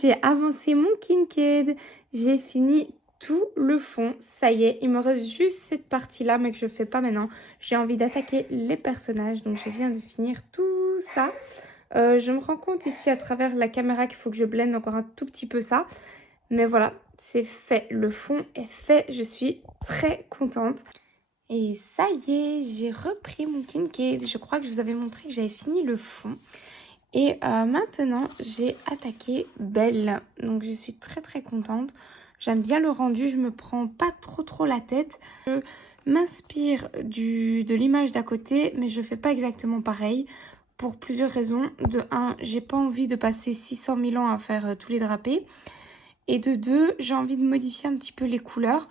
j'ai avancé mon Kincaid. J'ai fini tout le fond. Ça y est, il me reste juste cette partie-là, mais que je fais pas maintenant. J'ai envie d'attaquer les personnages, donc je viens de finir tout ça. Je me rends compte ici à travers la caméra qu'il faut que je blende encore un tout petit peu ça. Mais voilà, c'est fait. Le fond est fait. Je suis très contente. Et ça y est, j'ai repris mon Kincaid. Je crois que je vous avais montré que j'avais fini le fond. Et maintenant, j'ai attaqué Belle. Donc, je suis très contente. J'aime bien le rendu. Je me prends pas trop la tête. Je m'inspire de l'image d'à côté, mais je fais pas exactement pareil. Pour plusieurs raisons. De 1, j'ai pas envie de passer 600 000 ans à faire tous les drapés. Et de 2, j'ai envie de modifier un petit peu les couleurs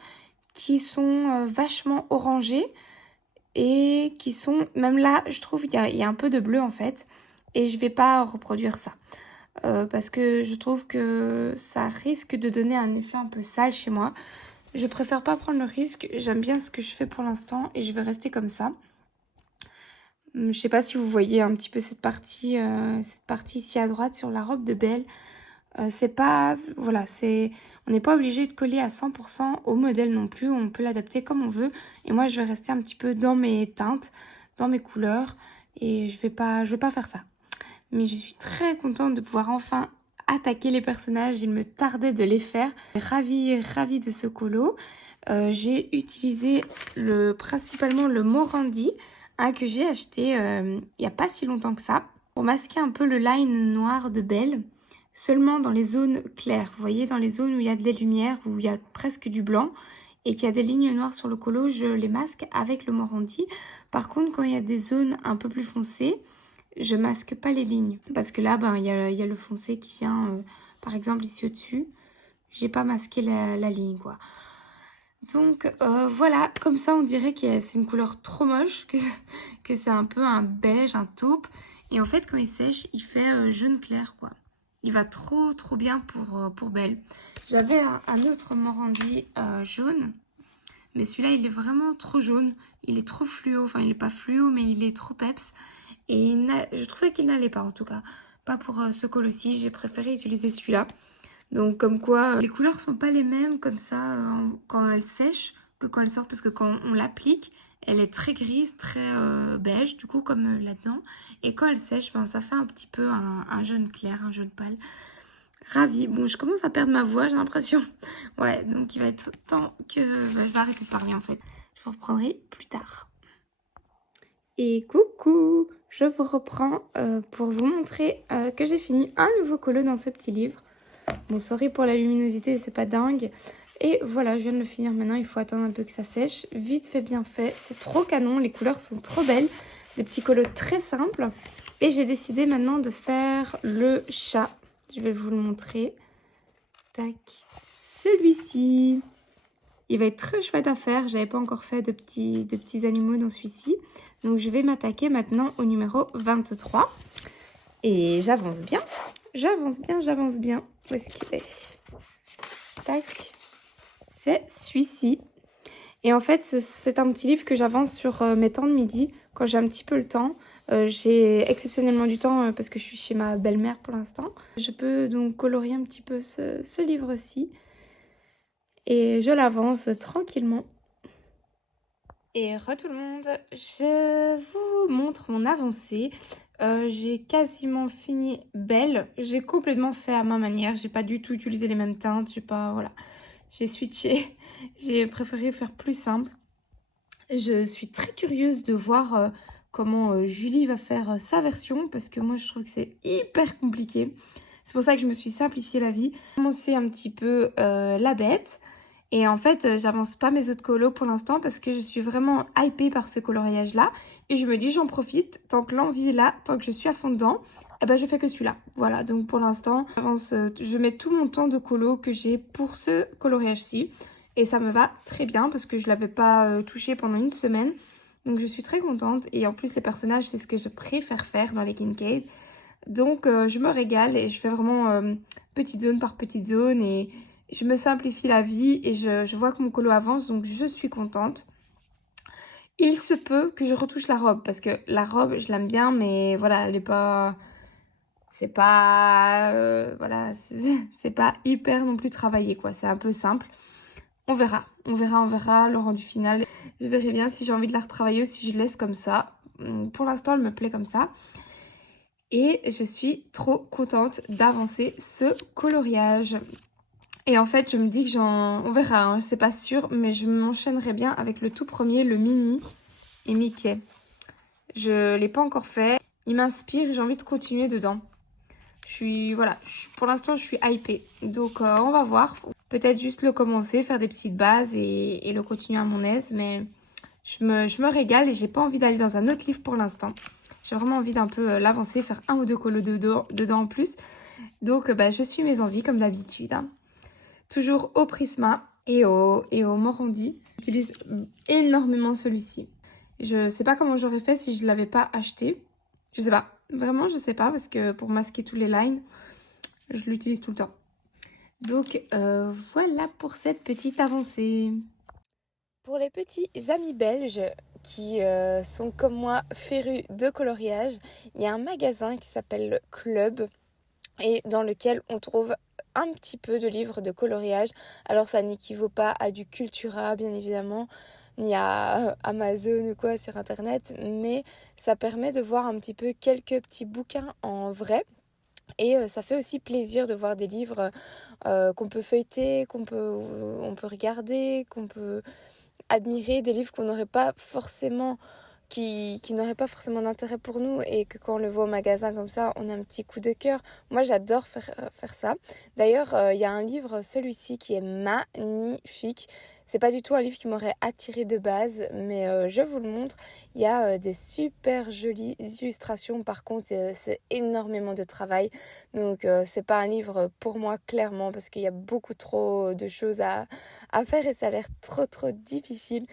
qui sont vachement orangées. Et qui sont, même là, je trouve qu'il y a un peu de bleu en fait. Et je vais pas reproduire ça. Parce que je trouve que ça risque de donner un effet un peu sale chez moi. Je préfère pas prendre le risque. J'aime bien ce que je fais pour l'instant. Et je vais rester comme ça. Je sais pas si vous voyez un petit peu cette partie ici à droite sur la robe de Belle. C'est pas, voilà, on n'est pas obligé de coller à 100% au modèle non plus. On peut l'adapter comme on veut. Et moi, je vais rester un petit peu dans mes teintes, dans mes couleurs. Et je vais pas faire ça. Mais je suis très contente de pouvoir enfin attaquer les personnages. Il me tardait de les faire. Ravie de ce colo. J'ai utilisé principalement le Morandi que j'ai acheté il n'y a pas si longtemps que ça. Pour masquer un peu le line noir de Belle. Seulement dans les zones claires. Vous voyez, dans les zones où il y a des lumières, où il y a presque du blanc et qu'il y a des lignes noires sur le colo, je les masque avec le Morandi. Par contre, quand il y a des zones un peu plus foncées, je masque pas les lignes. Parce que là, il y a le foncé qui vient, par exemple, ici au-dessus. J'ai pas masqué la ligne, quoi. Donc, voilà. Comme ça, on dirait que c'est une couleur trop moche. Que c'est un peu un beige, un taupe. Et en fait, quand il sèche, il fait jaune clair, quoi. Il va trop bien pour Belle. J'avais un autre Morandi jaune. Mais celui-là, il est vraiment trop jaune. Il est trop fluo. Enfin, il est pas fluo, mais il est trop peps. Et je trouvais qu'il n'allait pas en tout cas. Pas pour ce col-ci, j'ai préféré utiliser celui-là. Donc comme quoi, les couleurs sont pas les mêmes comme ça quand elles sèchent que quand elles sortent. Parce que quand on l'applique, elle est très grise, très beige, du coup comme là-dedans. Et quand elle sèche, ça fait un petit peu un jaune clair, un jaune pâle. Ravie. Bon, je commence à perdre ma voix, j'ai l'impression. Ouais, donc il va être temps que je vais arrêter de parler en fait. Je vous reprendrai plus tard. Et coucou, je vous reprends pour vous montrer que j'ai fini un nouveau colo dans ce petit livre. Bon, sorry pour la luminosité, c'est pas dingue. Et voilà, je viens de le finir maintenant, il faut attendre un peu que ça sèche. Vite fait, bien fait, c'est trop canon, les couleurs sont trop belles. Des petits colos très simples. Et j'ai décidé maintenant de faire le chat. Je vais vous le montrer. Tac, celui-ci. Il va être très chouette à faire. J'avais pas encore fait de petits animaux dans celui-ci. Donc je vais m'attaquer maintenant au numéro 23. Et j'avance bien. J'avance bien. Où est-ce qu'il est? Tac. C'est celui-ci. Et en fait, c'est un petit livre que j'avance sur mes temps de midi. Quand j'ai un petit peu le temps. J'ai exceptionnellement du temps parce que je suis chez ma belle-mère pour l'instant. Je peux donc colorier un petit peu ce livre-ci. Et je l'avance tranquillement. Et tout le monde, je vous montre mon avancée. J'ai quasiment fini Belle. J'ai complètement fait à ma manière. J'ai pas du tout utilisé les mêmes teintes. Voilà. J'ai switché. J'ai préféré faire plus simple. Je suis très curieuse de voir comment Julie va faire sa version. Parce que moi, je trouve que c'est hyper compliqué. C'est pour ça que je me suis simplifié la vie. J'ai commencé un petit peu la bête. Et en fait, j'avance pas mes autres colos pour l'instant parce que je suis vraiment hypée par ce coloriage-là. Et je me dis, j'en profite, tant que l'envie est là, tant que je suis à fond dedans, eh ben, je fais que celui-là. Voilà, donc pour l'instant, je mets tout mon temps de colo que j'ai pour ce coloriage-ci. Et ça me va très bien parce que je l'avais pas touché pendant une semaine. Donc je suis très contente. Et en plus, les personnages, c'est ce que je préfère faire dans les Kincaid. Donc je me régale et je fais vraiment petite zone par petite zone et je me simplifie la vie et je vois que mon colo avance, donc je suis contente. Il se peut que je retouche la robe parce que la robe, je l'aime bien, mais voilà, elle est pas... c'est pas... voilà, c'est pas hyper non plus travaillé, quoi. C'est un peu simple. On verra, on verra, on verra le rendu final. Je verrai bien si j'ai envie de la retravailler ou si je laisse comme ça. Pour l'instant, elle me plaît comme ça. Et je suis trop contente d'avancer ce coloriage. Et en fait, je me dis que on verra, hein, c'est pas sûr, mais je m'enchaînerai bien avec le tout premier, le Minnie et Mickey. Je l'ai pas encore fait. Il m'inspire, j'ai envie de continuer dedans. Voilà, pour l'instant, je suis hypée. Donc, on va voir. Peut-être juste le commencer, faire des petites bases et le continuer à mon aise. Mais je me régale et j'ai pas envie d'aller dans un autre livre pour l'instant. J'ai vraiment envie d'un peu l'avancer, faire 1 ou 2 colos dedans en plus. Donc, je suis mes envies comme d'habitude, hein. Toujours au Prisma et au Morandi. J'utilise énormément celui-ci. Je sais pas comment j'aurais fait si je ne l'avais pas acheté. Je sais pas. Vraiment, je sais pas parce que pour masquer tous les lines, je l'utilise tout le temps. Donc, voilà pour cette petite avancée. Pour les petits amis belges qui sont comme moi férus de coloriage, il y a un magasin qui s'appelle Club et dans lequel on trouve un petit peu de livres de coloriage. Alors ça n'équivaut pas à du Cultura bien évidemment, ni à Amazon ou quoi sur internet, mais ça permet de voir un petit peu quelques petits bouquins en vrai. Et ça fait aussi plaisir de voir des livres qu'on peut feuilleter, on peut regarder, qu'on peut admirer, des livres qu'on n'aurait pas forcément qui n'aurait pas forcément d'intérêt pour nous et que quand on le voit au magasin comme ça, on a un petit coup de cœur. Moi, j'adore faire ça. D'ailleurs, il y a un livre, celui-ci, qui est magnifique. C'est pas du tout un livre qui m'aurait attiré de base, mais je vous le montre. Il y a des super jolies illustrations. Par contre, c'est énormément de travail. Donc, c'est pas un livre pour moi, clairement, parce qu'il y a beaucoup trop de choses à faire et ça a l'air trop difficile.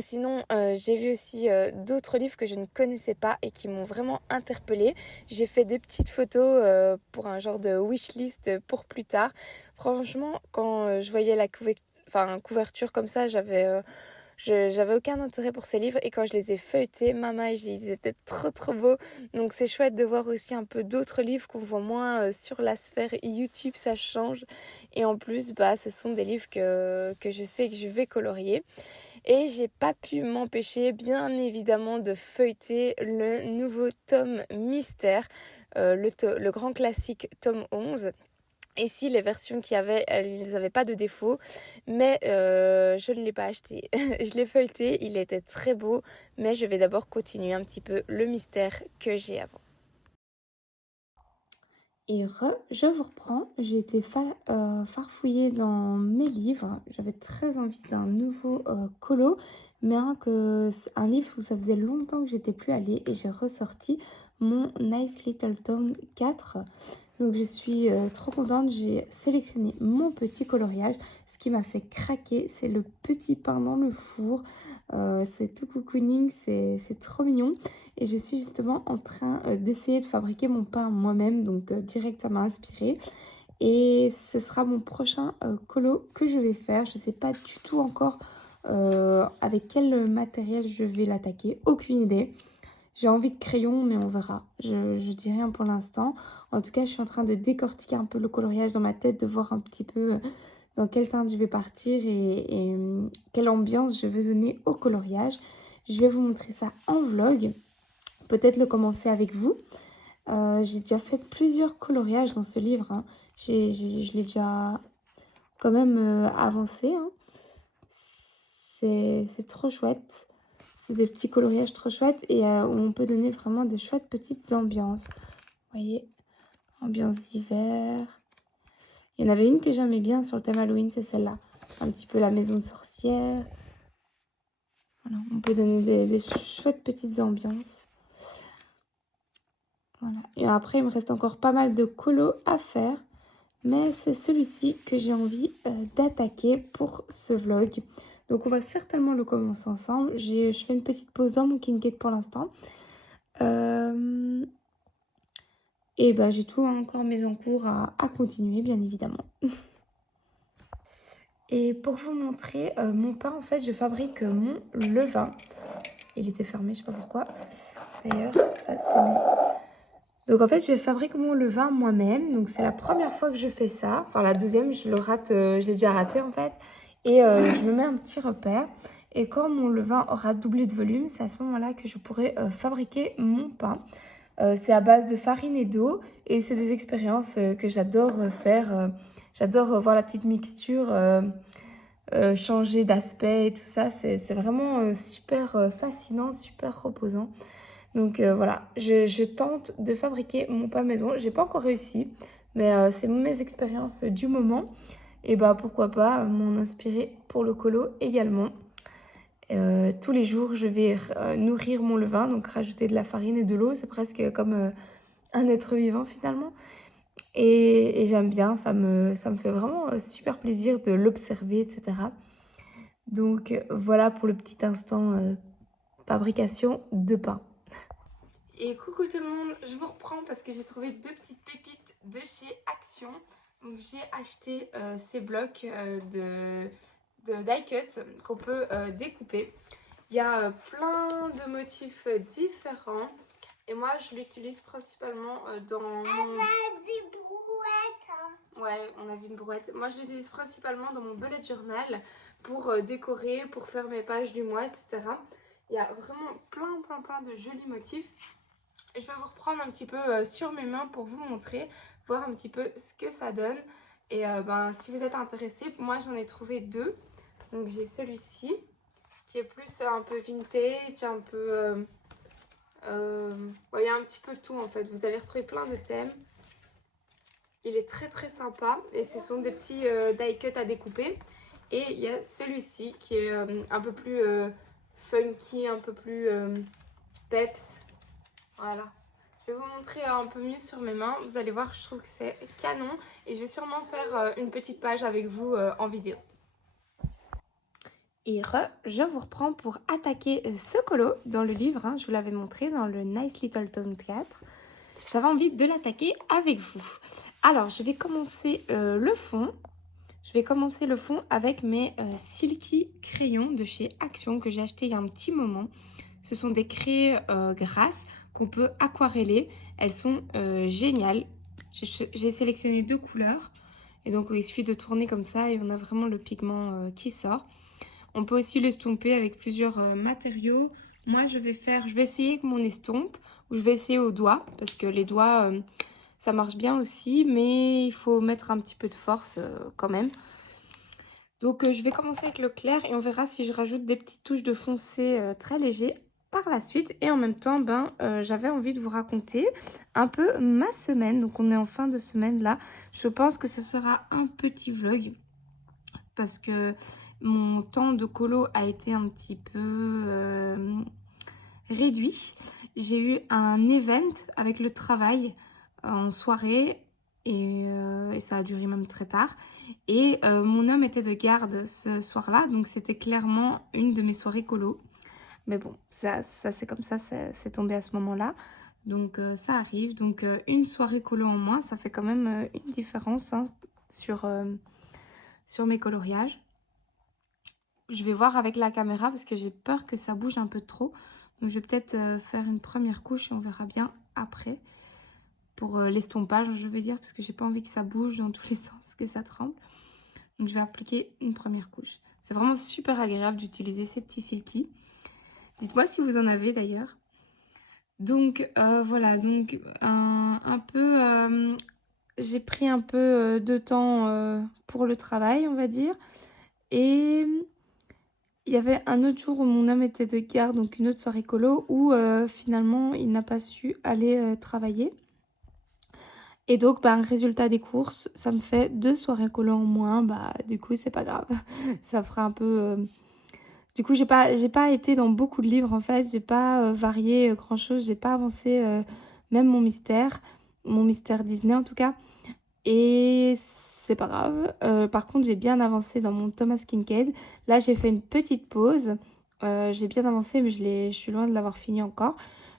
Sinon, j'ai vu aussi d'autres livres que je ne connaissais pas et qui m'ont vraiment interpellée. J'ai fait des petites photos pour un genre de wishlist pour plus tard. Franchement, quand je voyais la couverture comme ça, j'avais aucun intérêt pour ces livres et quand je les ai feuilletés, maman, ils étaient trop beaux. Donc c'est chouette de voir aussi un peu d'autres livres qu'on voit moins sur la sphère YouTube, ça change. Et en plus, ce sont des livres que je sais que je vais colorier. Et j'ai pas pu m'empêcher, bien évidemment, de feuilleter le nouveau tome Mystère, le grand classique tome 11. Ici, les versions qu'il y avait, elles n'avaient pas de défaut, mais je ne l'ai pas acheté. Je l'ai feuilleté, il était très beau, mais je vais d'abord continuer un petit peu le mystère que j'ai avant. Et je vous reprends. J'ai été farfouillée dans mes livres. J'avais très envie d'un nouveau colo, mais un livre où ça faisait longtemps que j'étais plus allée et j'ai ressorti mon Nice Little Tome 4. Donc je suis trop contente. J'ai sélectionné mon petit coloriage. Ce qui m'a fait craquer, c'est le petit pain dans le four. C'est tout cocooning, c'est trop mignon. Et je suis justement en train d'essayer de fabriquer mon pain moi-même. Donc direct, ça m'a inspirée. Et ce sera mon prochain colo que je vais faire. Je ne sais pas du tout encore avec quel matériel je vais l'attaquer. Aucune idée. J'ai envie de crayon, mais on verra. Je dis rien pour l'instant. En tout cas, je suis en train de décortiquer un peu le coloriage dans ma tête, de voir un petit peu dans quelle teinte je vais partir et quelle ambiance je veux donner au coloriage. Je vais vous montrer ça en vlog. Peut-être le commencer avec vous. J'ai déjà fait plusieurs coloriages dans ce livre, hein. Je l'ai déjà quand même avancé, hein. C'est trop chouette. C'est des petits coloriages trop chouettes et où on peut donner vraiment des chouettes petites ambiances. Vous voyez, ambiance d'hiver. Il y en avait une que j'aimais bien sur le thème Halloween, c'est celle-là. Un petit peu la maison de sorcière. Voilà, on peut donner des chouettes petites ambiances. Voilà. Et après, il me reste encore pas mal de colos à faire. Mais c'est celui-ci que j'ai envie d'attaquer pour ce vlog. Donc on va certainement le commencer ensemble. Je fais une petite pause dans mon Kinket pour l'instant. Et j'ai tout encore mes en cours à continuer, bien évidemment. Et pour vous montrer mon pain, en fait, je fabrique mon levain. Il était fermé, je sais pas pourquoi. D'ailleurs, ça c'est Donc en fait, je fabrique mon levain moi-même. Donc c'est la première fois que je fais ça. Enfin la deuxième, je le rate, je l'ai déjà raté en fait. Et je me mets un petit repère. Et quand mon levain aura doublé de volume, c'est à ce moment-là que je pourrai fabriquer mon pain. C'est à base de farine et d'eau. Et c'est des expériences que j'adore faire. J'adore voir la petite mixture changer d'aspect et tout ça. C'est vraiment super fascinant, super reposant. Donc voilà, je tente de fabriquer mon pain maison. J'ai pas encore réussi, mais c'est mes expériences du moment. Et bah pourquoi pas m'en inspirer pour le colo également. Tous les jours, je vais nourrir mon levain, donc rajouter de la farine et de l'eau. C'est presque comme un être vivant finalement. Et j'aime bien, ça me fait vraiment super plaisir de l'observer, etc. Donc voilà pour le petit instant fabrication de pain. Et coucou tout le monde, je vous reprends parce que j'ai trouvé deux petites pépites de chez Action. Donc j'ai acheté ces blocs de die cut qu'on peut découper. Il y a plein de motifs différents et moi je l'utilise principalement dans mon... des brouettes. Ouais, on a vu une brouette. Moi je l'utilise principalement dans mon bullet journal pour décorer, pour faire mes pages du mois, etc. Il y a vraiment plein de jolis motifs. Je vais vous reprendre un petit peu sur mes mains pour vous montrer, voir un petit peu ce que ça donne. Et si vous êtes intéressés, moi j'en ai trouvé deux. Donc j'ai celui-ci qui est plus un peu vintage, un peu... il y a un petit peu tout en fait. Vous allez retrouver plein de thèmes. Il est très sympa et ce sont des petits die cut à découper. Et il y a celui-ci qui est un peu plus funky, un peu plus peps. Voilà. Je vais vous montrer un peu mieux sur mes mains. Vous allez voir, je trouve que c'est canon. Et je vais sûrement faire une petite page avec vous en vidéo. Et je vous reprends pour attaquer ce colo dans le livre. Hein, je vous l'avais montré dans le Nice Little Tome 4. J'avais envie de l'attaquer avec vous. Alors, je vais commencer le fond. Je vais commencer le fond avec mes Silky crayons de chez Action que j'ai acheté il y a un petit moment. Ce sont des craies grasses qu'on peut aquareller. Elles sont géniales. J'ai sélectionné deux couleurs. Et donc, il suffit de tourner comme ça et on a vraiment le pigment qui sort. On peut aussi l'estomper avec plusieurs matériaux. Moi, je vais essayer avec mon estompe ou je vais essayer au doigt parce que les doigts, ça marche bien aussi, mais il faut mettre un petit peu de force quand même. Donc, je vais commencer avec le clair et on verra si je rajoute des petites touches de foncé très léger par la suite. Et en même temps, j'avais envie de vous raconter un peu ma semaine. Donc, on est en fin de semaine là. Je pense que ce sera un petit vlog parce que mon temps de colo a été un petit peu réduit. J'ai eu un event avec le travail en soirée et ça a duré même très tard. Et mon homme était de garde ce soir-là, donc c'était clairement une de mes soirées colo. Mais bon, ça c'est comme ça, c'est tombé à ce moment-là. Donc ça arrive. Donc une soirée colo en moins, ça fait quand même une différence hein, sur mes coloriages. Je vais voir avec la caméra parce que j'ai peur que ça bouge un peu trop. Donc je vais peut-être faire une première couche et on verra bien après. Pour l'estompage, je veux dire, parce que j'ai pas envie que ça bouge dans tous les sens, que ça tremble. Donc je vais appliquer une première couche. C'est vraiment super agréable d'utiliser ces petits silky. Dites-moi si vous en avez d'ailleurs. Donc voilà, donc un peu... j'ai pris un peu de temps pour le travail, on va dire. Et il y avait un autre jour où mon homme était de garde, donc une autre soirée colo, où finalement il n'a pas su aller travailler. Et donc, résultat des courses, ça me fait 2 soirées colo en moins. Du coup, c'est pas grave. Ça fera un peu... Du coup, j'ai pas été dans beaucoup de livres, en fait. J'ai pas varié grand-chose. J'ai pas avancé même mon mystère Disney, en tout cas. Et c'est pas grave. Par contre, j'ai bien avancé dans mon Thomas Kincaid. Là, j'ai fait une petite pause. J'ai bien avancé, mais je suis loin de l'avoir fini encore.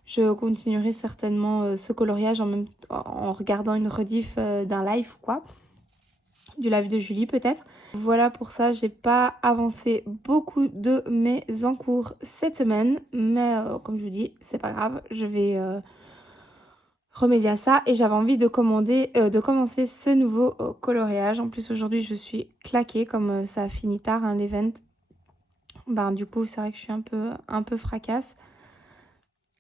Je continuerai certainement ce coloriage en regardant une rediff d'un live ou quoi. Du live de Julie peut-être. Voilà pour ça, j'ai pas avancé beaucoup de mes encours cette semaine. Mais comme je vous dis, c'est pas grave. Je vais remédier à ça. Et j'avais envie de commencer ce nouveau coloriage. En plus, aujourd'hui, je suis claquée comme ça a fini tard, hein, l'event. Ben, du coup, c'est vrai que je suis un peu fracasse.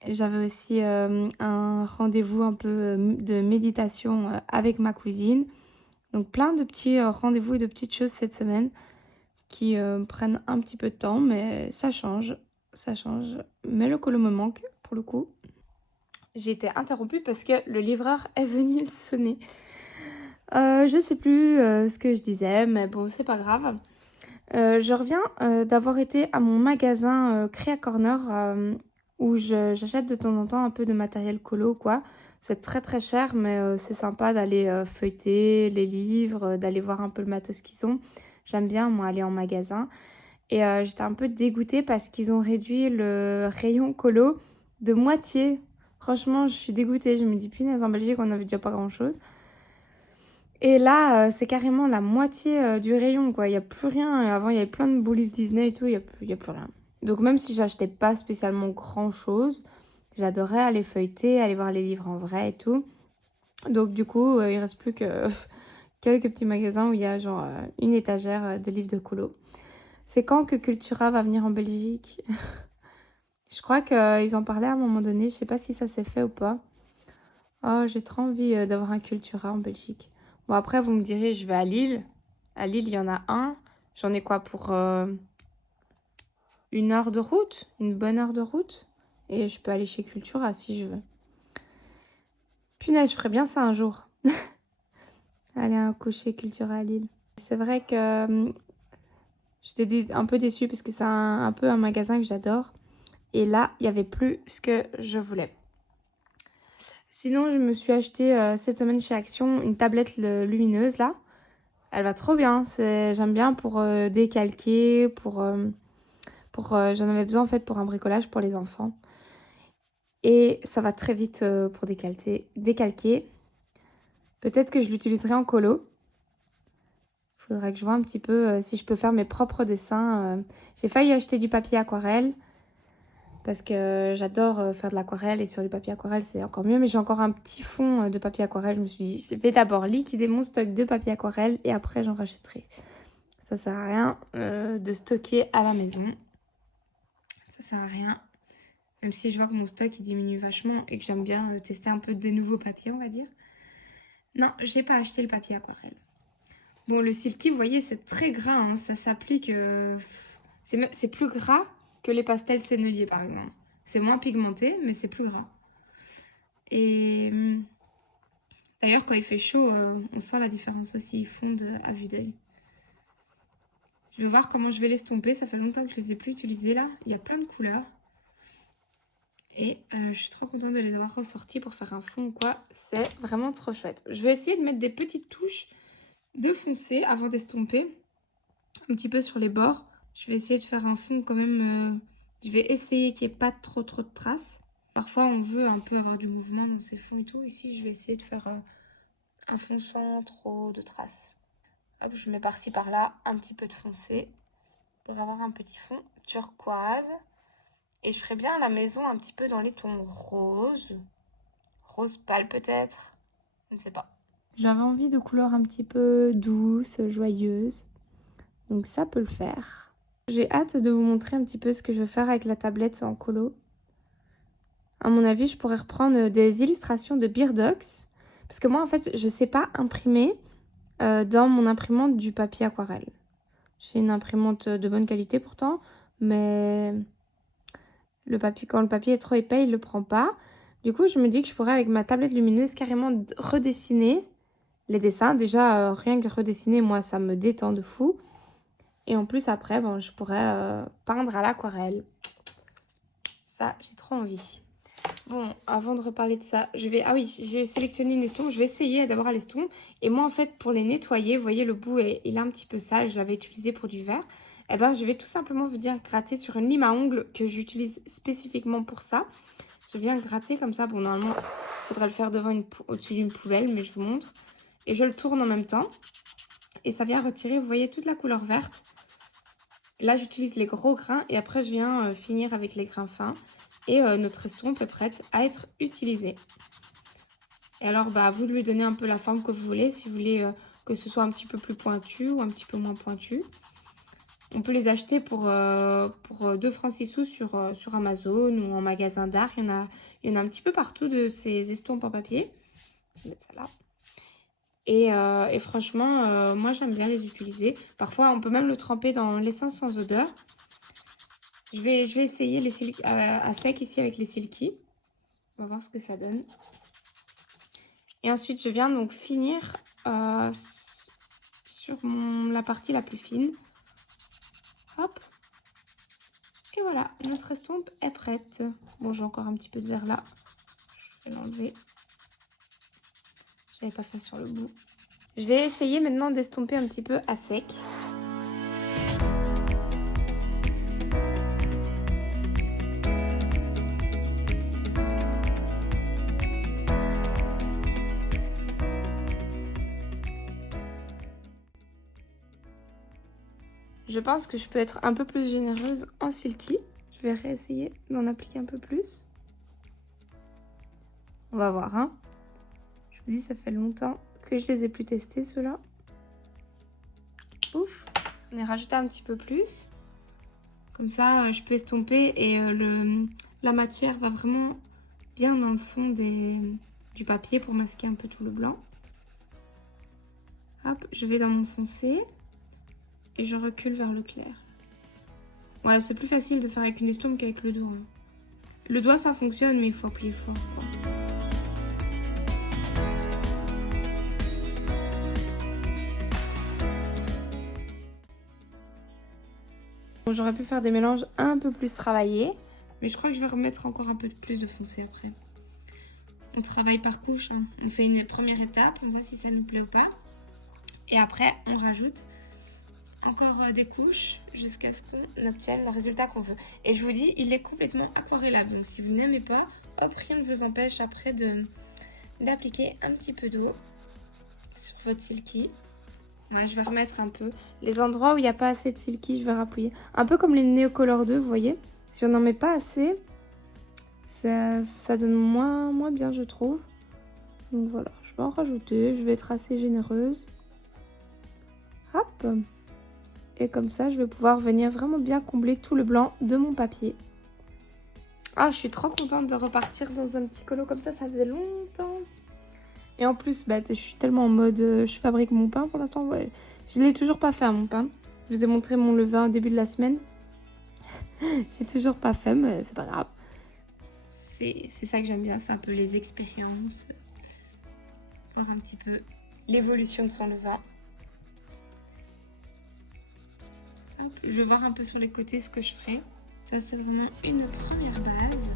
J'avais aussi un rendez-vous un peu de méditation avec ma cousine. Donc plein de petits rendez-vous et de petites choses cette semaine qui prennent un petit peu de temps, mais ça change. Ça change. Mais le colo me manque pour le coup. J'ai été interrompue parce que le livreur est venu sonner. Je sais plus ce que je disais, mais bon, c'est pas grave. Je reviens d'avoir été à mon magasin Créa Corner où j'achète de temps en temps un peu de matériel colo, quoi. C'est très très cher, mais c'est sympa d'aller feuilleter les livres, d'aller voir un peu le matos qu'ils ont. J'aime bien, moi, aller en magasin. Et j'étais un peu dégoûtée parce qu'ils ont réduit le rayon colo de moitié. Franchement, je suis dégoûtée. Je me dis, punaise, en Belgique, on n'avait déjà pas grand-chose. Et là, c'est carrément la moitié du rayon, quoi. Il n'y a plus rien. Avant, il y avait plein de beaux livres Disney et tout. Il y a plus rien. Donc, même si j'achetais pas spécialement grand-chose, j'adorais aller feuilleter, aller voir les livres en vrai et tout. Donc, du coup, il reste plus que quelques petits magasins où il y a genre une étagère de livres de colo. C'est quand que Cultura va venir en Belgique? Je crois qu'ils en parlaient à un moment donné. Je sais pas si ça s'est fait ou pas. Oh, j'ai trop envie d'avoir un Cultura en Belgique. Bon, après, vous me direz, je vais à Lille. À Lille, il y en a un. J'en ai quoi pour une heure de route? Une bonne heure de route? Et je peux aller chez Cultura si je veux. Punaise, je ferais bien ça un jour. Aller à un cocher Cultura à Lille. C'est vrai que j'étais un peu déçue parce que c'est un peu un magasin que j'adore. Et là, il n'y avait plus ce que je voulais. Sinon, je me suis acheté cette semaine chez Action une tablette lumineuse là. Elle va trop bien. J'aime bien pour décalquer, j'en avais besoin en fait pour un bricolage pour les enfants. Et ça va très vite pour décalquer. Peut-être que je l'utiliserai en colo. Faudrait que je vois un petit peu si je peux faire mes propres dessins. J'ai failli acheter du papier aquarelle. Parce que j'adore faire de l'aquarelle et sur du papier aquarelle c'est encore mieux. Mais j'ai encore un petit fond de papier aquarelle. Je me suis dit, je vais d'abord liquider mon stock de papier aquarelle et après j'en rachèterai. Ça sert à rien de stocker à la maison. Ça sert à rien. Même si je vois que mon stock il diminue vachement et que j'aime bien tester un peu de nouveaux papiers, on va dire. Non, j'ai pas acheté le papier aquarelle. Bon, le silky, vous voyez, c'est très gras. Hein. Ça s'applique... c'est plus gras que les pastels senneliers, par exemple. C'est moins pigmenté, mais c'est plus gras. Et d'ailleurs, quand il fait chaud, on sent la différence aussi. Ils fondent à vue d'œil. Je vais voir comment je vais l'estomper. Ça fait longtemps que je les ai plus utilisés, là. Il y a plein de couleurs. Et je suis trop contente de les avoir ressortis pour faire un fond ou quoi. C'est vraiment trop chouette. Je vais essayer de mettre des petites touches de foncé avant d'estomper. Un petit peu sur les bords. Je vais essayer de faire un fond quand même. Je vais essayer qu'il n'y ait pas trop de traces. Parfois on veut un peu avoir du mouvement dans ces fonds et tout. Ici je vais essayer de faire un fond sans trop de traces. Hop, je mets par-ci par-là un petit peu de foncé pour avoir un petit fond turquoise. Et je ferai bien à la maison un petit peu dans les tons roses. Rose pâle peut-être. Je ne sais pas. J'avais envie de couleurs un petit peu douces, joyeuses. Donc ça peut le faire. J'ai hâte de vous montrer un petit peu ce que je vais faire avec la tablette en colo. À mon avis, je pourrais reprendre des illustrations de Beardox. Parce que moi, en fait, je ne sais pas imprimer dans mon imprimante du papier aquarelle. J'ai une imprimante de bonne qualité pourtant, mais quand le papier est trop épais, il ne le prend pas. Du coup, je me dis que je pourrais, avec ma tablette lumineuse, carrément redessiner les dessins. Déjà, rien que redessiner, moi, ça me détend de fou. Et en plus, après, bon, je pourrais peindre à l'aquarelle. Ça, j'ai trop envie. Bon, avant de reparler de ça, ah oui, j'ai sélectionné une eston. Je vais essayer d'abord à l'eston. Et moi, en fait, pour les nettoyer, vous voyez, le bout, il est un petit peu sale. Je l'avais utilisé pour du verre. Eh ben, je vais tout simplement venir gratter sur une lime à ongles que j'utilise spécifiquement pour ça. Je viens gratter comme ça. Bon, normalement, il faudrait le faire au-dessus d'une poubelle, mais je vous montre. Et je le tourne en même temps. Et ça vient retirer, vous voyez, toute la couleur verte. Là, j'utilise les gros grains et après, je viens finir avec les grains fins. Et notre estompe est prête à être utilisée. Et alors, bah, à vous de lui donner un peu la forme que vous voulez. Si vous voulez que ce soit un petit peu plus pointu ou un petit peu moins pointu. On peut les acheter pour 2 francs 6 sous sur Amazon ou en magasin d'art. Il y en a un petit peu partout de ces estompes en papier. Je vais mettre ça là. Et franchement, moi j'aime bien les utiliser. Parfois, on peut même le tremper dans l'essence sans odeur. Je vais essayer les à sec ici avec les Silky. On va voir ce que ça donne. Et ensuite, je viens donc finir sur la partie la plus fine. Hop. Et voilà, notre estompe est prête. Bon, j'ai encore un petit peu de verre là. Je vais l'enlever. Je n'avais pas fait sur le bout. Je vais essayer maintenant d'estomper un petit peu à sec. Je pense que je peux être un peu plus généreuse en Silky. Je vais réessayer d'en appliquer un peu plus. On va voir, hein. Je vous dis, ça fait longtemps que je les ai plus testés, ceux-là. Ouf, on est rajouté un petit peu plus. Comme ça, je peux estomper et la matière va vraiment bien dans le fond du papier pour masquer un peu tout le blanc. Hop, je vais dans mon foncé et je recule vers le clair. Ouais, c'est plus facile de faire avec une estompe qu'avec le doigt. Le doigt, ça fonctionne, mais il faut appuyer fort, quoi. Bon, j'aurais pu faire des mélanges un peu plus travaillés, mais je crois que je vais remettre encore un peu plus de foncé après. On travaille par couche, hein. On fait une première étape, on voit si ça nous plaît ou pas. Et après, on rajoute encore des couches jusqu'à ce qu'on obtienne le résultat qu'on veut. Et je vous dis, il est complètement aquarellable. Donc si vous n'aimez pas, hop, rien ne vous empêche après d'appliquer un petit peu d'eau sur votre Silky. Moi, je vais remettre un peu. Les endroits où il n'y a pas assez de Silky, je vais rappuyer. Un peu comme les Neocolor 2, vous voyez. Si on n'en met pas assez, ça donne moins bien, je trouve. Donc voilà, je vais en rajouter. Je vais être assez généreuse. Hop. Et comme ça, je vais pouvoir venir vraiment bien combler tout le blanc de mon papier. Ah, je suis trop contente de repartir dans un petit colo comme ça faisait longtemps. Et en plus, bah, je suis tellement en mode je fabrique mon pain pour l'instant. Ouais. Je ne l'ai toujours pas fait, mon pain. Je vous ai montré mon levain au début de la semaine. J'ai toujours pas fait, mais c'est pas grave. C'est ça que j'aime bien, c'est un peu les expériences. Voir un petit peu l'évolution de son levain. Je vais voir un peu sur les côtés ce que je ferai. Ça, c'est vraiment une première base.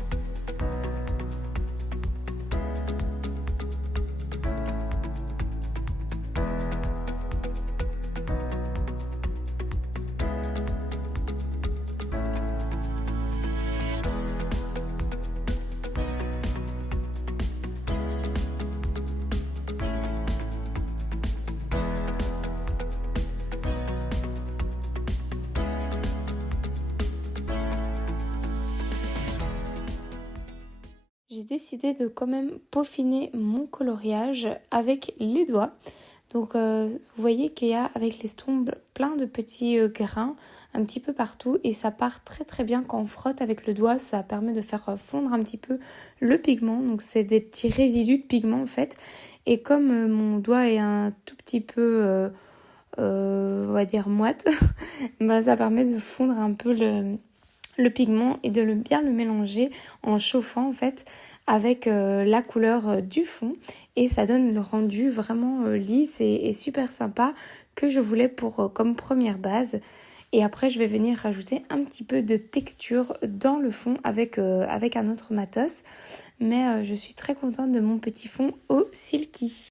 J'ai décidé de quand même peaufiner mon coloriage avec les doigts. Donc vous voyez qu'il y a avec l'estompe plein de petits grains un petit peu partout et ça part très très bien quand on frotte avec le doigt. Ça permet de faire fondre un petit peu le pigment. Donc c'est des petits résidus de pigment en fait. Et comme mon doigt est un tout petit peu, on va dire moite, bah, ça permet de fondre un peu le pigment et de bien le mélanger en chauffant en fait avec la couleur du fond et ça donne le rendu vraiment lisse et super sympa que je voulais pour comme première base. Et après je vais venir rajouter un petit peu de texture dans le fond avec un autre matos, mais je suis très contente de mon petit fond au Silky.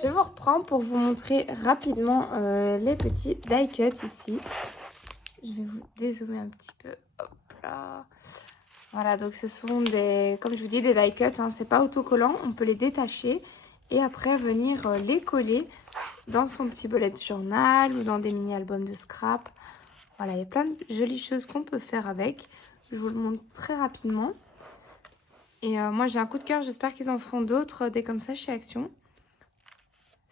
Je vous reprends pour vous montrer rapidement les petits die cuts ici. Je vais vous dézoomer un petit peu. Hop là. Voilà, donc ce sont des, comme je vous dis, des die cuts. Hein, c'est pas autocollant. On peut les détacher et après venir les coller dans son petit bullet journal ou dans des mini-albums de scrap. Voilà, il y a plein de jolies choses qu'on peut faire avec. Je vous le montre très rapidement. Et moi j'ai un coup de cœur, j'espère qu'ils en feront d'autres des comme ça chez Action.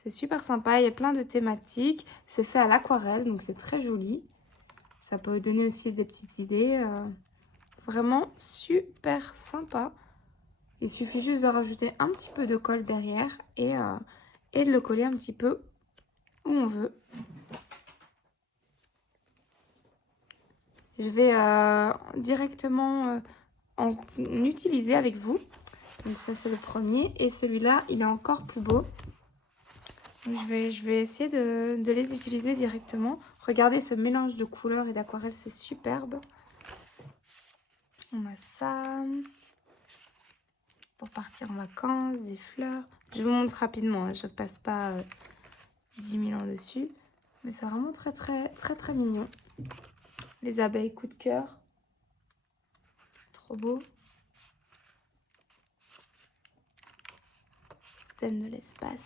C'est super sympa, il y a plein de thématiques. C'est fait à l'aquarelle, donc c'est très joli. Ça peut donner aussi des petites idées. Vraiment super sympa. Il suffit juste de rajouter un petit peu de colle derrière et de le coller un petit peu où on veut. Je vais directement en utiliser avec vous. Donc ça c'est le premier. Et celui-là, il est encore plus beau. Donc, je vais essayer de les utiliser directement. Regardez ce mélange de couleurs et d'aquarelle, c'est superbe. On a ça. Pour partir en vacances, des fleurs. Je vous montre rapidement, hein. Je ne passe pas 10 000 ans dessus. Mais c'est vraiment très très très très mignon. Les abeilles coup de cœur. Trop beau. Thème de l'espace.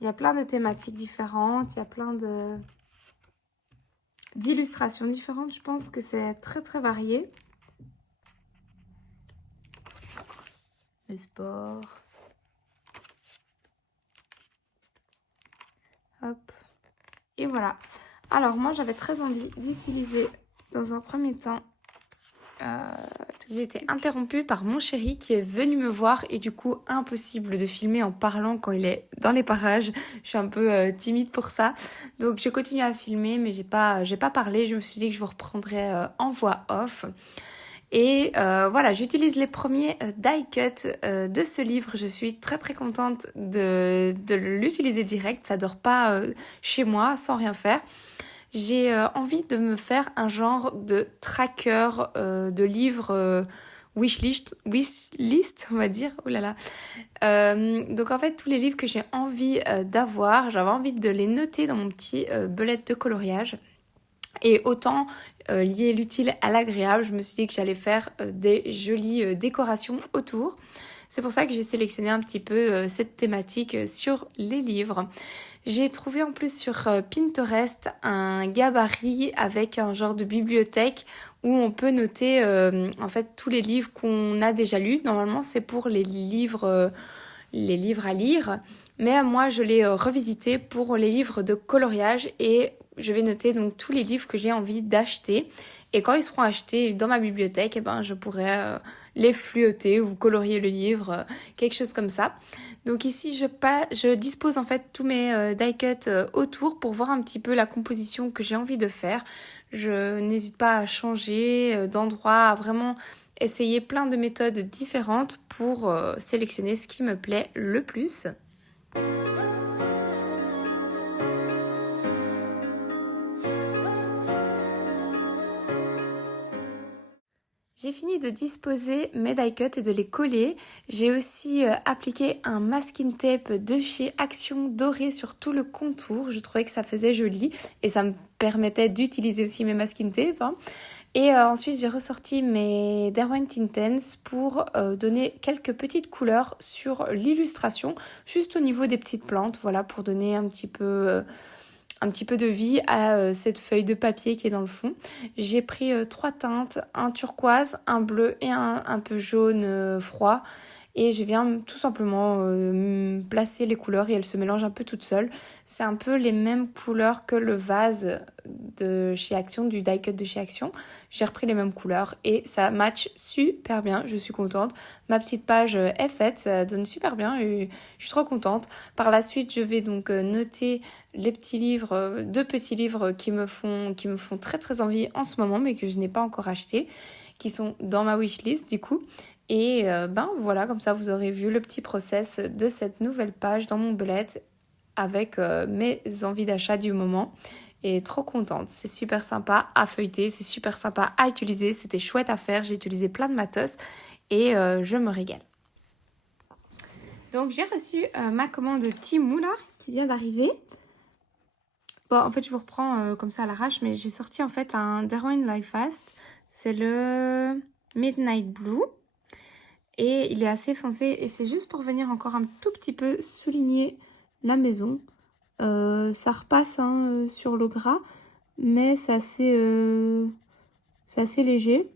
Il y a plein de thématiques différentes. Il y a plein d'illustrations différentes. Je pense que c'est très très varié. Le sport. Hop. Et voilà. Alors moi j'avais très envie d'utiliser dans un premier temps. J'ai été interrompue par mon chéri qui est venu me voir et du coup impossible de filmer en parlant quand il est dans les parages. Je suis un peu timide pour ça. Donc je continue à filmer mais j'ai pas parlé. Je me suis dit que je vous reprendrai en voix off. Et voilà, j'utilise les premiers die cut de ce livre. Je suis très très contente de l'utiliser direct. Ça dort pas chez moi sans rien faire. J'ai envie de me faire un genre de tracker de livres wishlist, on va dire. Oh là là. Donc en fait, tous les livres que j'ai envie d'avoir, j'avais envie de les noter dans mon petit bullet de coloriage. Et autant lier l'utile à l'agréable, je me suis dit que j'allais faire des jolies décorations autour. C'est pour ça que j'ai sélectionné un petit peu cette thématique sur les livres. J'ai trouvé en plus sur Pinterest un gabarit avec un genre de bibliothèque où on peut noter en fait tous les livres qu'on a déjà lus. Normalement c'est pour les livres à lire, mais moi je l'ai revisité pour les livres de coloriage et je vais noter donc tous les livres que j'ai envie d'acheter. Et quand ils seront achetés dans ma bibliothèque, eh ben, je pourrai les fluoter ou colorier le livre, quelque chose comme ça. Donc ici, je dispose en fait tous mes die cuts autour pour voir un petit peu la composition que j'ai envie de faire. Je n'hésite pas à changer d'endroit, à vraiment essayer plein de méthodes différentes pour sélectionner ce qui me plaît le plus. J'ai fini de disposer mes die cuts et de les coller. J'ai aussi appliqué un masking tape de chez Action doré sur tout le contour. Je trouvais que ça faisait joli et ça me permettait d'utiliser aussi mes masking tape. Hein. Et ensuite, j'ai ressorti mes Derwent Intense pour donner quelques petites couleurs sur l'illustration, juste au niveau des petites plantes, voilà, pour donner un petit peu de vie à cette feuille de papier qui est dans le fond. J'ai pris 3 teintes, un turquoise, un bleu et un peu jaune froid. Et je viens tout simplement placer les couleurs et elles se mélangent un peu toutes seules. C'est un peu les mêmes couleurs que le vase de chez Action, du die cut de chez Action. J'ai repris les mêmes couleurs et ça match super bien, je suis contente. Ma petite page est faite, ça donne super bien et je suis trop contente. Par la suite, je vais donc noter les petits livres, 2 petits livres qui me font très très envie en ce moment mais que je n'ai pas encore acheté, qui sont dans ma wishlist du coup. Et ben voilà, comme ça vous aurez vu le petit process de cette nouvelle page dans mon bullet avec mes envies d'achat du moment. Et trop contente, c'est super sympa à feuilleter, c'est super sympa à utiliser, c'était chouette à faire, j'ai utilisé plein de matos et je me régale. Donc j'ai reçu ma commande Temu là, qui vient d'arriver. Bon, en fait je vous reprends comme ça à l'arrache, mais j'ai sorti en fait un Derwent Life Fast. C'est le Midnight Blue. Et il est assez foncé et c'est juste pour venir encore un tout petit peu souligner la maison. Ça repasse hein, sur le gras, mais c'est assez léger.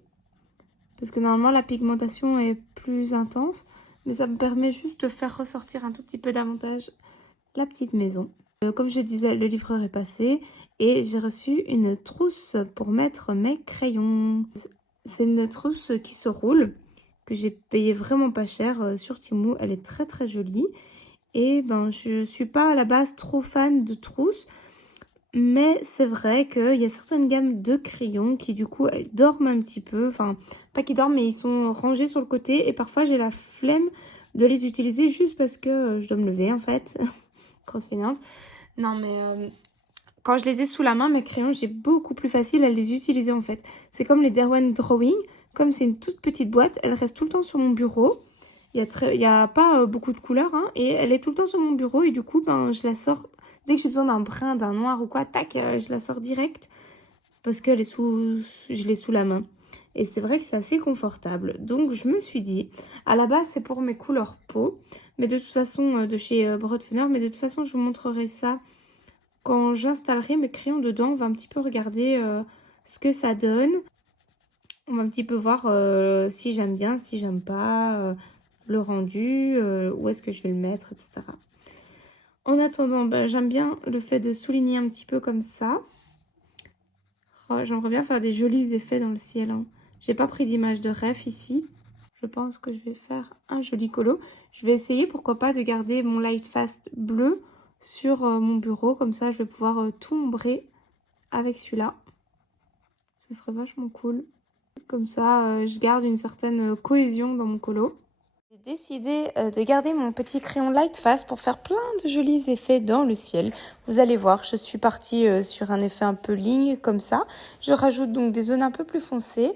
parce que normalement la pigmentation est plus intense, mais ça me permet juste de faire ressortir un tout petit peu davantage la petite maison. Comme je disais, le livreur est passé et j'ai reçu une trousse pour mettre mes crayons. C'est une trousse qui se roule, que j'ai payé vraiment pas cher sur Temu. Elle est très très jolie. Et ben, je suis pas à la base trop fan de trousses. Mais c'est vrai qu'il y a certaines gammes de crayons qui du coup elles dorment un petit peu. Enfin, pas qu'ils dorment mais ils sont rangés sur le côté. Et parfois j'ai la flemme de les utiliser juste parce que je dois me lever en fait. Grosse fainéante. Non mais quand je les ai sous la main, mes crayons, j'ai beaucoup plus facile à les utiliser en fait. C'est comme les Derwent Drawing. Comme c'est une toute petite boîte, elle reste tout le temps sur mon bureau. Il y a pas beaucoup de couleurs hein, et elle est tout le temps sur mon bureau et du coup ben, je la sors dès que j'ai besoin d'un brun, d'un noir ou quoi, tac, je la sors direct parce que je l'ai sous la main. Et c'est vrai que c'est assez confortable. Donc je me suis dit, à la base c'est pour mes couleurs peau, mais de toute façon de chez Brodfener, mais de toute façon je vous montrerai ça quand j'installerai mes crayons dedans. On va un petit peu regarder ce que ça donne. On va un petit peu voir si j'aime bien, si j'aime pas, le rendu, où est-ce que je vais le mettre, etc. En attendant, bah, j'aime bien le fait de souligner un petit peu comme ça. Oh, j'aimerais bien faire des jolis effets dans le ciel. Hein. J'ai pas pris d'image de ref ici. Je pense que je vais faire un joli colo. Je vais essayer, pourquoi pas, de garder mon Lightfast bleu sur mon bureau. Comme ça, je vais pouvoir tout ombrer avec celui-là. Ce serait vachement cool. Comme ça, je garde une certaine cohésion dans mon colo. J'ai décidé de garder mon petit crayon Lightfast pour faire plein de jolis effets dans le ciel. Vous allez voir, je suis partie sur un effet un peu ligne comme ça. Je rajoute donc des zones un peu plus foncées.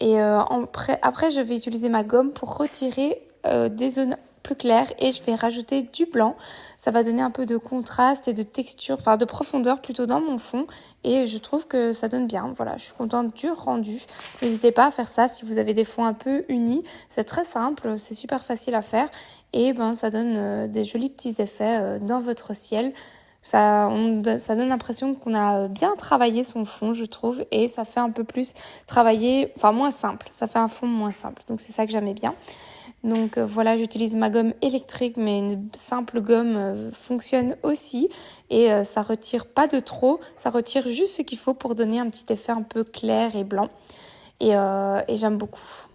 Et après, je vais utiliser ma gomme pour retirer des zones plus claires et je vais rajouter du blanc. Ça va donner un peu de contraste et de texture, enfin de profondeur plutôt dans mon fond. Et je trouve que ça donne bien. Voilà, je suis contente du rendu. N'hésitez pas à faire ça si vous avez des fonds un peu unis. C'est très simple, c'est super facile à faire. Et ben, ça donne des jolis petits effets dans votre ciel. Ça donne l'impression qu'on a bien travaillé son fond, je trouve, et ça fait un peu plus travailler, enfin moins simple, ça fait un fond moins simple, donc c'est ça que j'aimais bien. Donc voilà, j'utilise ma gomme électrique, mais une simple gomme fonctionne aussi, et ça retire pas de trop, ça retire juste ce qu'il faut pour donner un petit effet un peu clair et blanc, et j'aime beaucoup.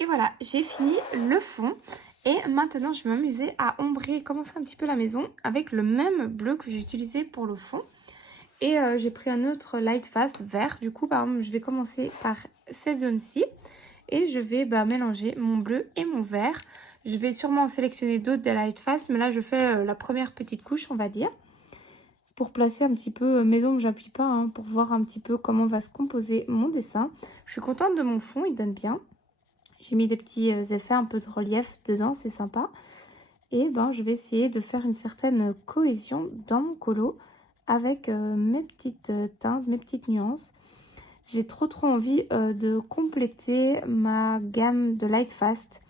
Et voilà, j'ai fini le fond. Et maintenant, je vais m'amuser à ombrer et commencer un petit peu la maison avec le même bleu que j'ai utilisé pour le fond. Et j'ai pris un autre Lightfast vert. Du coup, par exemple, je vais commencer par cette zone-ci. Et je vais mélanger mon bleu et mon vert. Je vais sûrement en sélectionner d'autres des Lightfast. Mais là, je fais la première petite couche, on va dire. Pour placer un petit peu mes ombres, j'appuie pas. Hein, pour voir un petit peu comment va se composer mon dessin. Je suis contente de mon fond, il donne bien. J'ai mis des petits effets, un peu de relief dedans, c'est sympa. Et je vais essayer de faire une certaine cohésion dans mon colo avec mes petites teintes, mes petites nuances. J'ai trop envie de compléter ma gamme de Lightfast.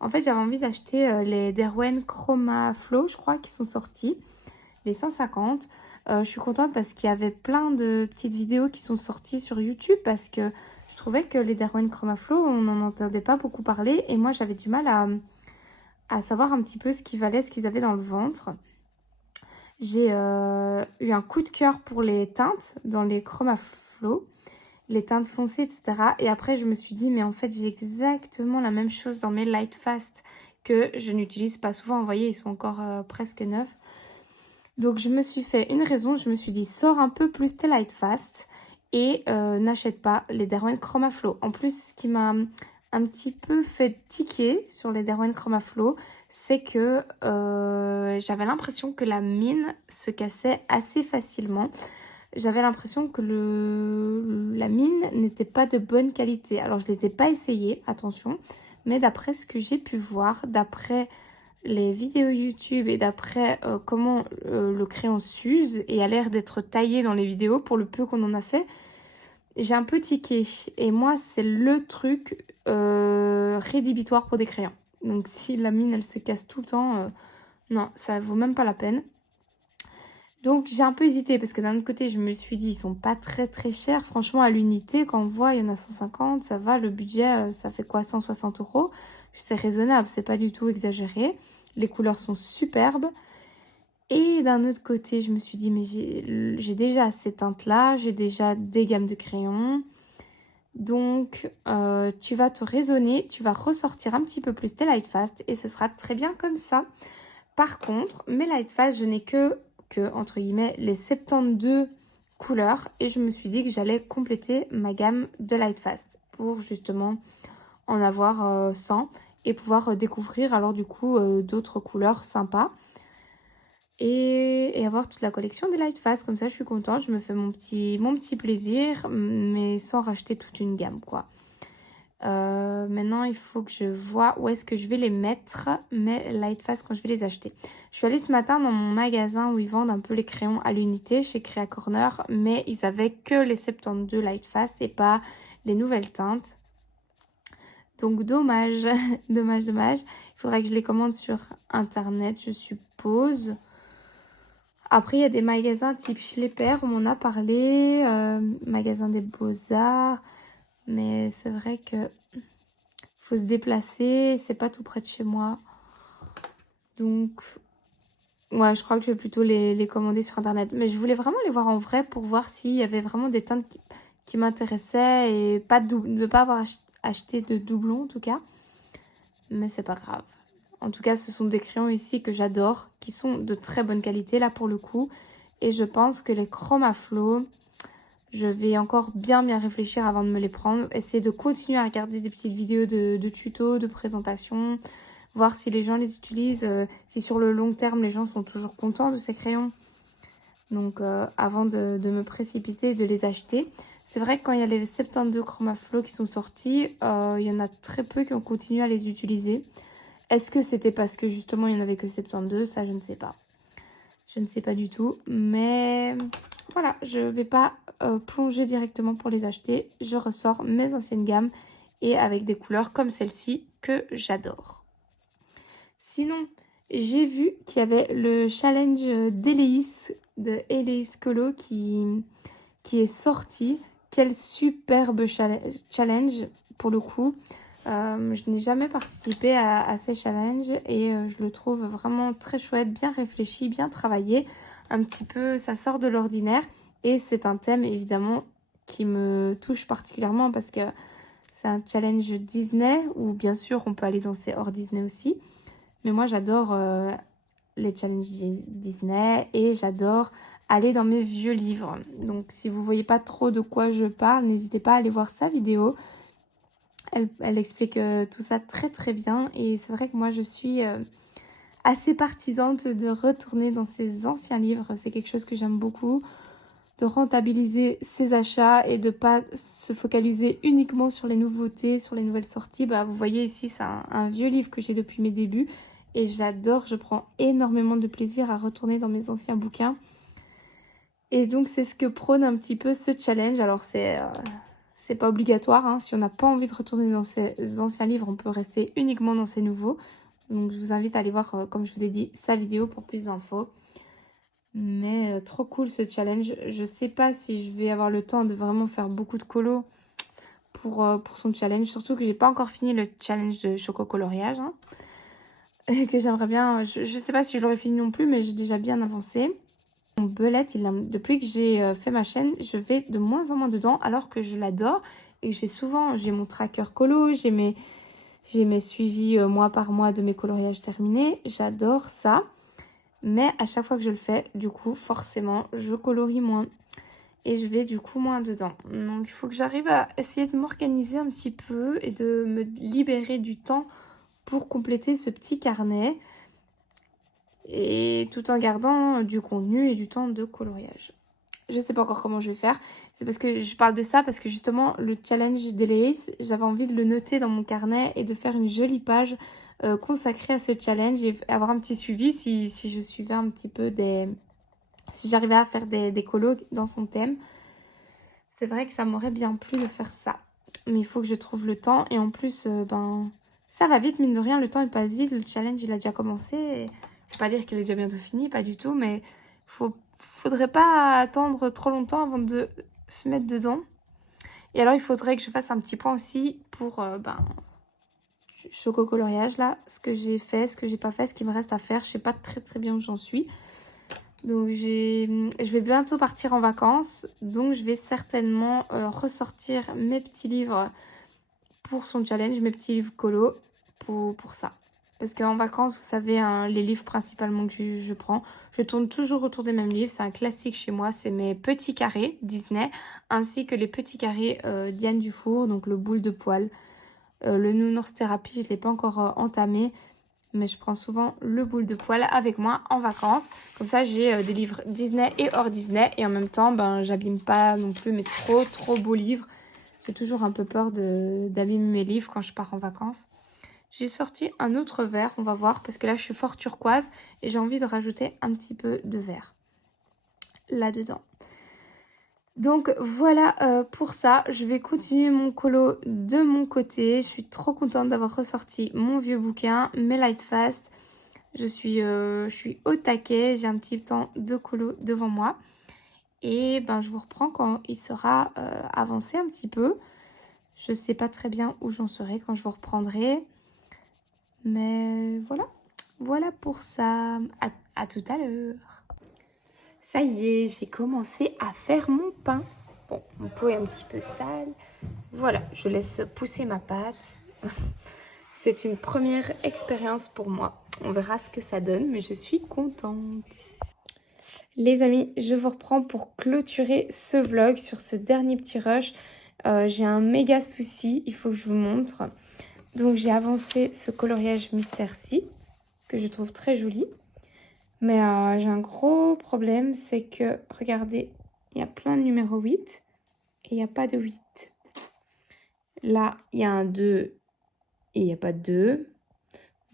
En fait, j'avais envie d'acheter les Derwent Chroma Flow, je crois, qui sont sortis, les 150. Je suis contente parce qu'il y avait plein de petites vidéos qui sont sorties sur YouTube parce que je trouvais que les Derwent Chroma Flow, on n'en entendait pas beaucoup parler et moi j'avais du mal à savoir un petit peu ce qu'ils valaient, ce qu'ils avaient dans le ventre. J'ai eu un coup de cœur pour les teintes dans les Chroma Flow, les teintes foncées, etc. Et après je me suis dit mais en fait j'ai exactement la même chose dans mes Lightfast que je n'utilise pas souvent. Vous voyez, ils sont encore presque neufs. Donc je me suis fait une raison, je me suis dit sors un peu plus tes Lightfast et n'achète pas les Derwent Chroma Flow. En plus, ce qui m'a un petit peu fait tiquer sur les Derwent Chroma Flow, c'est que j'avais l'impression que la mine se cassait assez facilement. J'avais l'impression que la mine n'était pas de bonne qualité. Alors je les ai pas essayées, attention, mais d'après ce que j'ai pu voir, d'après les vidéos YouTube et d'après comment le crayon s'use et a l'air d'être taillé dans les vidéos, pour le peu qu'on en a fait, j'ai un peu tiqué. Et moi, c'est le truc rédhibitoire pour des crayons. Donc si la mine, elle se casse tout le temps, non, ça vaut même pas la peine. Donc j'ai un peu hésité parce que d'un autre côté, je me suis dit, ils sont pas très très chers. Franchement, à l'unité, quand on voit, il y en a 150, ça va. Le budget, ça fait quoi, 160 euros. C'est raisonnable, c'est pas du tout exagéré. Les couleurs sont superbes. Et d'un autre côté, je me suis dit, mais j'ai déjà ces teintes-là, j'ai déjà des gammes de crayons. Donc, tu vas te raisonner, tu vas ressortir un petit peu plus tes Lightfast et ce sera très bien comme ça. Par contre, mes Lightfast, je n'ai que, entre guillemets, les 72 couleurs et je me suis dit que j'allais compléter ma gamme de Lightfast pour justement en avoir 100 et pouvoir découvrir alors du coup d'autres couleurs sympas et avoir toute la collection des Lightfast. Comme ça, je suis contente, je me fais mon petit plaisir, mais sans racheter toute une gamme, quoi. Maintenant, il faut que je vois où est-ce que je vais les mettre, mes Lightfast, quand je vais les acheter. Je suis allée ce matin dans mon magasin où ils vendent un peu les crayons à l'unité, chez Crea Corner, mais ils avaient que les 72 Lightfast et pas les nouvelles teintes. Donc, dommage, dommage. Il faudrait que je les commande sur Internet, je suppose. Après, il y a des magasins type Schlepper, on m'en a parlé, magasin des Beaux-Arts, mais c'est vrai que faut se déplacer, c'est pas tout près de chez moi. Donc, ouais, je crois que je vais plutôt les commander sur Internet. Mais je voulais vraiment les voir en vrai pour voir s'il y avait vraiment des teintes qui m'intéressaient et pas ne pas avoir acheté de doublons en tout cas. Mais c'est pas grave. En tout cas, ce sont des crayons ici que j'adore, qui sont de très bonne qualité là pour le coup. Et je pense que les Chromaflow, je vais encore bien réfléchir avant de me les prendre. Essayer de continuer à regarder des petites vidéos de tutos, de présentation. Voir si les gens les utilisent, si sur le long terme les gens sont toujours contents de ces crayons. Donc avant de me précipiter et de les acheter. C'est vrai que quand il y a les 72 Chromaflow qui sont sortis, il y en a très peu qui ont continué à les utiliser. Est-ce que c'était parce que justement il n'y en avait que 72? Ça, je ne sais pas. Je ne sais pas du tout. Mais voilà, je ne vais pas plonger directement pour les acheter. Je ressors mes anciennes gammes et avec des couleurs comme celle-ci que j'adore. Sinon, j'ai vu qu'il y avait le challenge d'Eleis, de Eleis Colo qui est sorti. Quel superbe challenge pour le coup. Je n'ai jamais participé à ces challenges et je le trouve vraiment très chouette, bien réfléchi, bien travaillé. Un petit peu, ça sort de l'ordinaire et c'est un thème évidemment qui me touche particulièrement parce que c'est un challenge Disney où bien sûr on peut aller danser hors Disney aussi. Mais moi j'adore les challenges Disney et j'adore aller dans mes vieux livres. Donc si vous voyez pas trop de quoi je parle, n'hésitez pas à aller voir sa vidéo. Elle explique tout ça très très bien et c'est vrai que moi je suis assez partisante de retourner dans ces anciens livres. C'est quelque chose que j'aime beaucoup, de rentabiliser ses achats et de pas se focaliser uniquement sur les nouveautés, sur les nouvelles sorties. Bah, vous voyez ici c'est un vieux livre que j'ai depuis mes débuts et j'adore, je prends énormément de plaisir à retourner dans mes anciens bouquins. Et donc c'est ce que prône un petit peu ce challenge. Alors c'est pas obligatoire, hein. Si on n'a pas envie de retourner dans ces anciens livres, on peut rester uniquement dans ces nouveaux. Donc je vous invite à aller voir, comme je vous ai dit, sa vidéo pour plus d'infos. Mais trop cool ce challenge. Je sais pas si je vais avoir le temps de vraiment faire beaucoup de colos pour son challenge. Surtout que j'ai pas encore fini le challenge de choco coloriage. Hein. Et que j'aimerais bien... Je sais pas si je l'aurais fini non plus, mais j'ai déjà bien avancé. Mon belette, depuis que j'ai fait ma chaîne, je vais de moins en moins dedans alors que je l'adore. Et j'ai mon tracker colo, j'ai mes suivis mois par mois de mes coloriages terminés. J'adore ça. Mais à chaque fois que je le fais, du coup, forcément, je colorie moins. Et je vais du coup moins dedans. Donc il faut que j'arrive à essayer de m'organiser un petit peu et de me libérer du temps pour compléter ce petit carnet. Et tout en gardant du contenu et du temps de coloriage. Je sais pas encore comment je vais faire. C'est parce que je parle de ça parce que justement le challenge d'Eleis, j'avais envie de le noter dans mon carnet et de faire une jolie page consacrée à ce challenge et avoir un petit suivi si je suivais un petit peu si j'arrivais à faire des colos dans son thème. C'est vrai que ça m'aurait bien plu de faire ça. Mais il faut que je trouve le temps et en plus, ça va vite, mine de rien, le temps il passe vite. Le challenge il a déjà commencé. Je ne vais pas dire qu'il est déjà bientôt fini, pas du tout, mais il faut faudrait pas attendre trop longtemps avant de se mettre dedans. Et alors, il faudrait que je fasse un petit point aussi pour choco coloriage là, ce que j'ai fait, ce que j'ai pas fait, ce qui me reste à faire. Je sais pas très bien où j'en suis. Donc je vais bientôt partir en vacances, donc je vais certainement ressortir mes petits livres pour son challenge, mes petits livres colo pour ça. Parce qu'en vacances, vous savez, hein, les livres principalement que je prends, je tourne toujours autour des mêmes livres. C'est un classique chez moi, c'est mes petits carrés Disney, ainsi que les petits carrés Diane Dufour, donc le boule de poil. Le nounours thérapie, je ne l'ai pas encore entamé, mais je prends souvent le boule de poil avec moi en vacances. Comme ça, j'ai des livres Disney et hors Disney. Et en même temps, j'abîme pas non plus mes trop beaux livres. J'ai toujours un peu peur d'abîmer mes livres quand je pars en vacances. J'ai sorti un autre vert, on va voir, parce que là, je suis fort turquoise et j'ai envie de rajouter un petit peu de vert là-dedans. Donc voilà pour ça, je vais continuer mon colo de mon côté. Je suis trop contente d'avoir ressorti mon vieux bouquin, mes Light Fast. Je suis au taquet, j'ai un petit temps de colo devant moi. Et je vous reprends quand il sera avancé un petit peu. Je sais pas très bien où j'en serai quand je vous reprendrai. Mais voilà pour ça. À tout à l'heure. Ça y est, j'ai commencé à faire mon pain. Bon, mon pot est un petit peu sale. Voilà, je laisse pousser ma pâte. C'est une première expérience pour moi. On verra ce que ça donne, mais je suis contente. Les amis, je vous reprends pour clôturer ce vlog sur ce dernier petit rush. J'ai un méga souci, il faut que je vous montre. Donc j'ai avancé ce coloriage Mystère-ci, que je trouve très joli. Mais j'ai un gros problème, c'est que, regardez, il y a plein de numéro 8 et il n'y a pas de 8. Là, il y a un 2 et il n'y a pas de 2.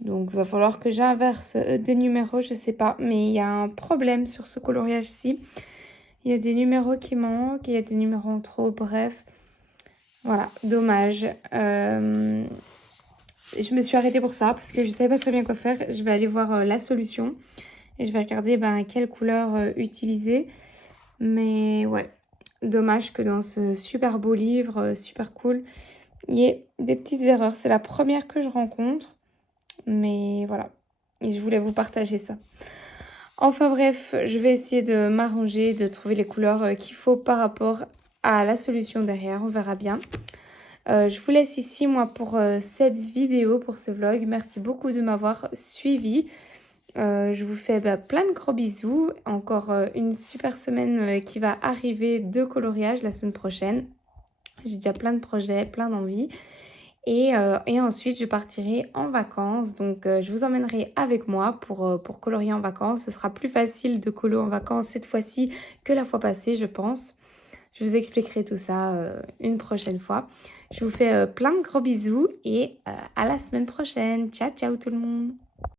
Donc, il va falloir que j'inverse des numéros, je sais pas. Mais il y a un problème sur ce coloriage-ci. Il y a des numéros qui manquent, il y a des numéros en trop, bref. Voilà, dommage. Je me suis arrêtée pour ça parce que je ne savais pas très bien quoi faire. Je vais aller voir la solution. Et je vais regarder quelle couleur utiliser. Mais ouais, dommage que dans ce super beau livre, super cool, il y ait des petites erreurs. C'est la première que je rencontre. Mais voilà, et je voulais vous partager ça. Enfin bref, je vais essayer de m'arranger, de trouver les couleurs qu'il faut par rapport à la solution derrière. On verra bien. Je vous laisse ici, moi, pour cette vidéo, pour ce vlog. Merci beaucoup de m'avoir suivi. Je vous fais plein de gros bisous. Encore une super semaine qui va arriver de coloriage la semaine prochaine. J'ai déjà plein de projets, plein d'envies. Et ensuite, je partirai en vacances. Donc, je vous emmènerai avec moi pour colorier en vacances. Ce sera plus facile de colo en vacances cette fois-ci que la fois passée, je pense. Je vous expliquerai tout ça une prochaine fois. Je vous fais plein de gros bisous et à la semaine prochaine. Ciao, ciao tout le monde!